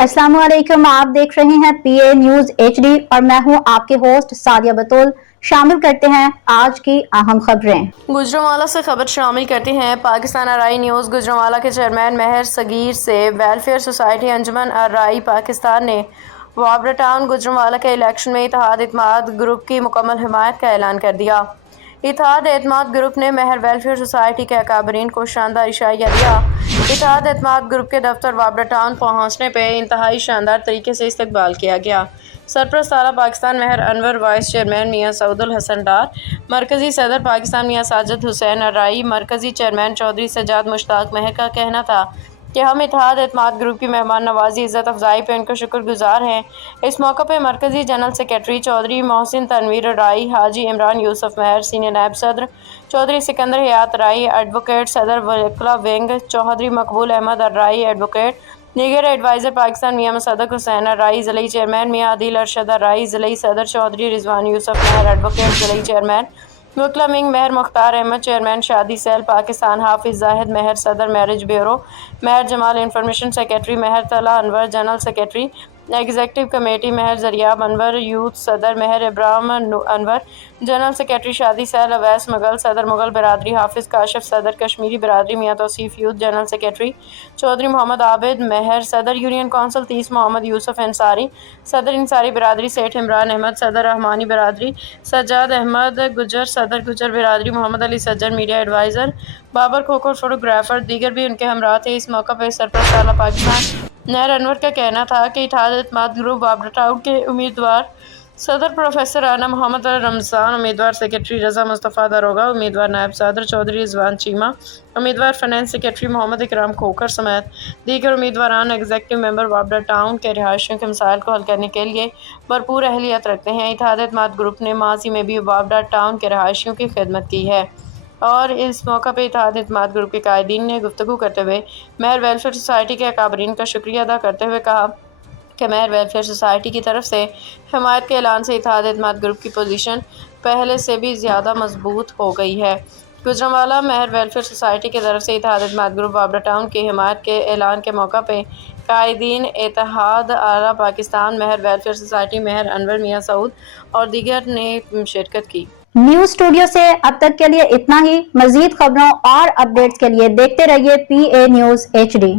अस्सलाम वालेकुम। आप देख रहे हैं पीए न्यूज एचडी और मैं हूं आपके होस्ट सादिया बतूल। शामिल करते हैं आज की अहम खबरें। गुजरांवाला से खबर शामिल करते हैं। पाकिस्तान आरआई न्यूज़ गुजरांवाला के चेयरमैन महर सगीर से वेलफेयर सोसाइटी अंजुमन आरआई पाकिस्तान ने वाबरा टाउन गुजरांवाला के इलेक्शन में इत्तेहाद एतमाद ग्रुप की मुकम्मल हिमायत का ऐलान कर दिया। इत्तेहाद एतमाद ग्रुप ने महर वेलफेयर सोसाइटी के अकाबरीन को शानदार इशाया दिया। इत्तेहाद एतमाद ग्रुप के दफ्तर वाबरा टाउन पहुँचने पर इंतहाई शानदार तरीके से इस्तकबाल किया गया। सरपरस्त आला पाकिस्तान महर अनवर, वाइस चेयरमैन मियाँ सऊदुल हसन डार, मरकज़ी सदर पाकिस्तान मियाँ साजिद हुसैन अर्राई, मरकज़ी चेयरमैन चौधरी सज्जाद मुश्ताक महर का कहना था कि हम इत्तेहाद एतमाद ग्रुप की मेहमान नवाजी इज़्ज़त अफजाई पर उनका शुक्रगुजार हैं। इस मौके पर मरकज़ी general secretary Chaudhry Mohsin Tanveer Arain, Haji Imran Yousuf Mehar, senior नायब सदर चौधरी सिकंदर हयात अर्राई, एडवोकेट सदर वकला wing Chaudhry Maqbool Ahmed Arain, advocate legal adviser Pakistan Mian Musaddiq Hussain अर्राई, ज़िली chairman मियाँ आदिल अरशद अर्राई, ज़िली सदर चौधरी रिजवान यूसुफ महर, एडवोकेट ज़िली चेयरमैन वकला विंग महर मुख्तार अहमद, चेयरमैन शादी सेल पाकिस्तान हाफिज़ जाहिद महर, सदर marriage bureau Mehar Jamal, information secretary Mehar Talha Anwar, general secretary executive committee Mehar Zaryab Anwar, youth सदर महर इब्राहिम अनवर, जनरल सेक्रेटरी शादी सेल अवैस मुगल, सदर मुगल बिरादरी हाफिज़ काशिफ, सदर कश्मीरी बिरादरी Mian Tauseef youth, general secretary Chaudhry Mohammad Abid Mehar, सदर यूनियन कौंसिल 30 मोहम्मद यूसुफ अंसारी, सदर इंसारी बिरादरी सेठ इमरान अहमद, सदर रहमानी बिरादरी सज्जाद अहमद गुजर, सदर गुजर बिरादरी मोहम्मद अली सज्जर, media adviser Babar Khokhar, photographer दीगर भी उनके हमरा थे। इस मौका पर सरपरस्त आला पाकिस्तान महर अनवर का कहना था कि इत्तेहाद एतमाद ग्रुप वाबरा टाउन के उम्मीदवार सदर प्रोफेसर राना मोहम्मद रमज़ान, उम्मीदवार सेक्रेटरी रज़ा मुस्तफ़ा दारोगा, उम्मीदवार नायब सदर चौधरी रिजवान चीमा, उम्मीदवार फाइनेंस सेक्रेटरी मोहम्मद इकराम खोखर समेत दीगर उम्मीदवारान एग्जीक्यूटिव मेंबर वाबरा टाउन के रिहायशियों के मसाइल को हल करने के लिए भरपूर अहलियत रखते हैं। इत्तेहाद एतमाद ग्रुप ने माजी में भी वाबरा टाउन के रिहायशियों की खिदमत की है। और इस मौका पर इत्तेहाद एतमाद ग्रुप के कायदीन ने गुफ्तगू करते हुए महर वेलफेयर सोसाइटी के अकाबरीन का शुक्रिया अदा करते हुए कहा कि महर वेलफेयर सोसाइटी की तरफ से हिमायत के ऐलान से इत्तेहाद एतमाद ग्रुप की पोजीशन पहले से भी ज़्यादा मजबूत हो गई है। गुजरांवाला महर वेलफेयर सोसाइटी की तरफ से इत्तेहाद एतमाद ग्रुप वाबरा टाउन की हिमायत के ऐलान के मौका पर कायदीन इत्तेहाद आला पाकिस्तान महर वेलफेयर सोसाइटी महर अनवर, मियाँ सऊद और दीगर ने शिरकत की। न्यूज स्टूडियो से अब तक के लिए इतना ही। मजीद खबरों और अपडेट्स के लिए देखते रहिए पीए न्यूज एचडी।